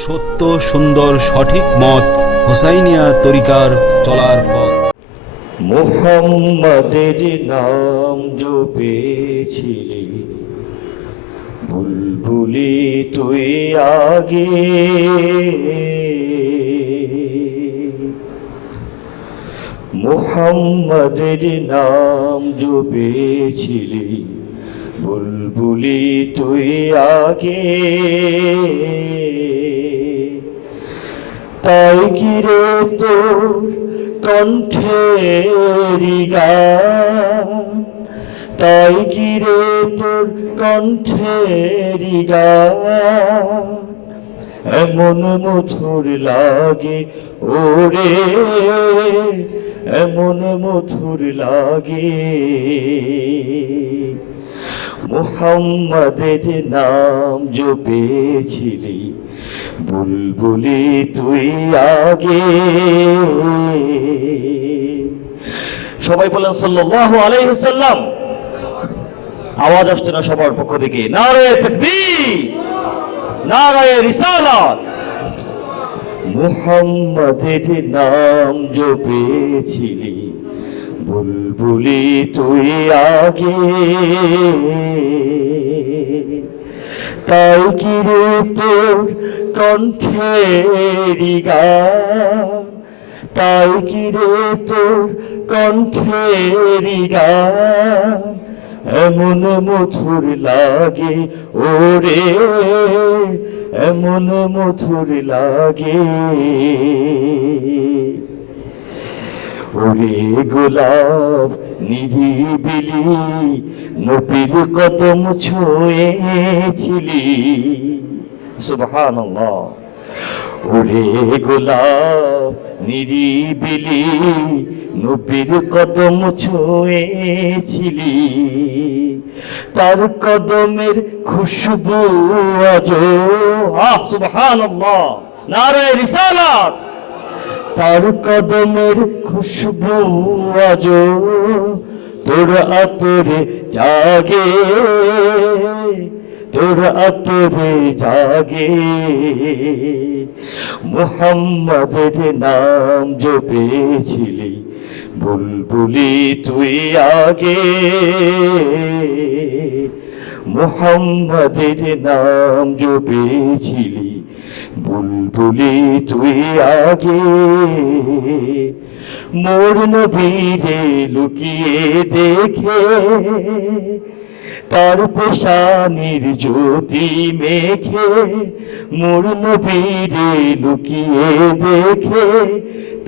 সত্য সুন্দর সঠিক মত হুসাইনিয়া তরিকার চলার পথ। মুহাম্মাদের নাম জপেছিলি বুলবুলি তুই আগে, মুহাম্মাদের নাম জপেছিলি বুলবুলি তুই আগে, তাই কি রে তোর কণ্ঠেরি গান, তাই কি রে তোর কণ্ঠেরি গান এমন মধুর লাগে ওরে, এমন মধুর লাগে। মুহাম্মাদের নাম জপেছিলি বুলবুলি তুই আগে। সবাই বলেন সাল্লাল্লাহু আলাইহি ওয়াসাল্লাম। আওয়াজ আসছে না সবার পক্ষ থেকে? নারায়ে তাকবীর, নারায়ে রিসালাত। মুহাম্মাদের নাম জপেছিলি বুলবুলি তুই আগে, তাই কি রে তোর কণ্ঠেরি গান, তাই কি রে তোর কণ্ঠেরি গান এমন মধুর লাগে ওরে, এমন মধুর লাগে। ওরে গোলাপ নিরিবিলি নবীর কদম ছুঁয়েছিলি, সুবহানাল্লাহ। ওরে গোলাপ নিরিবিলি নবীর কদম ছুঁয়েছিলি, তার কদমের খুশবু আজো, সুবহানাল্লাহ, নারায়ে রিসালাত। তার কদমের খুশবু আজো তোর আতরে জাগে, তোর আতরে জাগে। মুহাম্মাদের নাম জপেছিলি বুলবুলি তুই আগে, মুহাম্মাদের নাম জপেছিলি বুলবুলি তুই আগে। মোর নবীরে লুকিয়ে দেখে তার পেশানির জ্যোতি মেখে, মোর নবীরে লুকিয়ে দেখে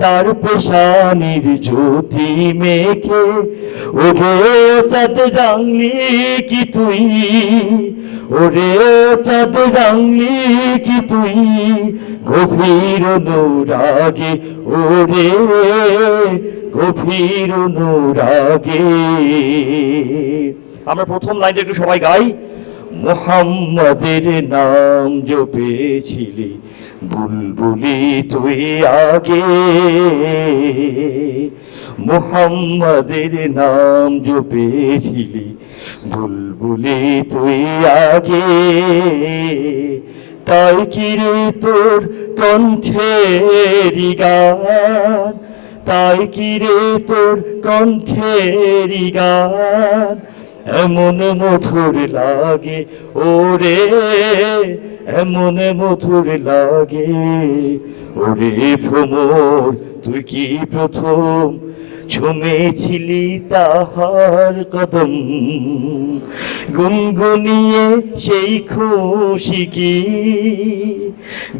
তার পেশানির জ্যোতি মেখে, ওরে চাঁদ রাঙলি কি তুই, ওরে চাঁদ রাঙলি কি তুই গভীর অনুরাগে, ওরে গভীর অনুরাগে। আমরা প্রথম লাইনটা একটু সবাই গাই। মুহাম্মাদের নাম জপেছিলি বুলবুলি তুই আগে, মুহাম্মাদের নাম জপেছিলি বুলবুলি তুই আগে, তাই কি রে তোর কণ্ঠেরি গান, তাই কি রে তোর কণ্ঠেরি গান এমন মধুর লাগে ওরে, এমন মধুর লাগে। ওরে ভ্রমর তুই কি প্রথম ছুঁয়েছিলি তাহার কদম, গুনগুনিয়ে সেই খুশি কি,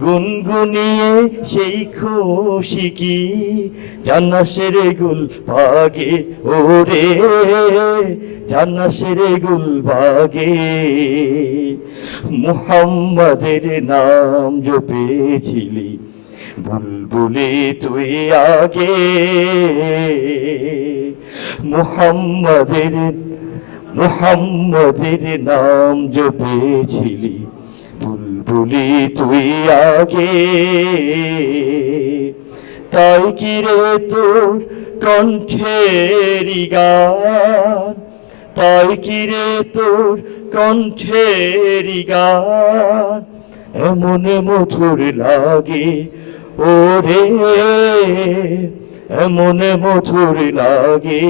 গুনগুনিয়ে সেই খুশি কি জান্নাতের গুল ভাগে ওরে, জান্নাতের গুল ভাগে। মুহাম্মাদের নাম জপেছিলি বুলবুলি তুই আগে, মুহাম্মাদের নাম জপেছিলি বুলবুলি তুই আগে, তাই কি রে তোর কণ্ঠেরি গান, তাই কি রে তোর কণ্ঠেরি গান এমন মধুর লাগে ওরে এমন মধুর লাগে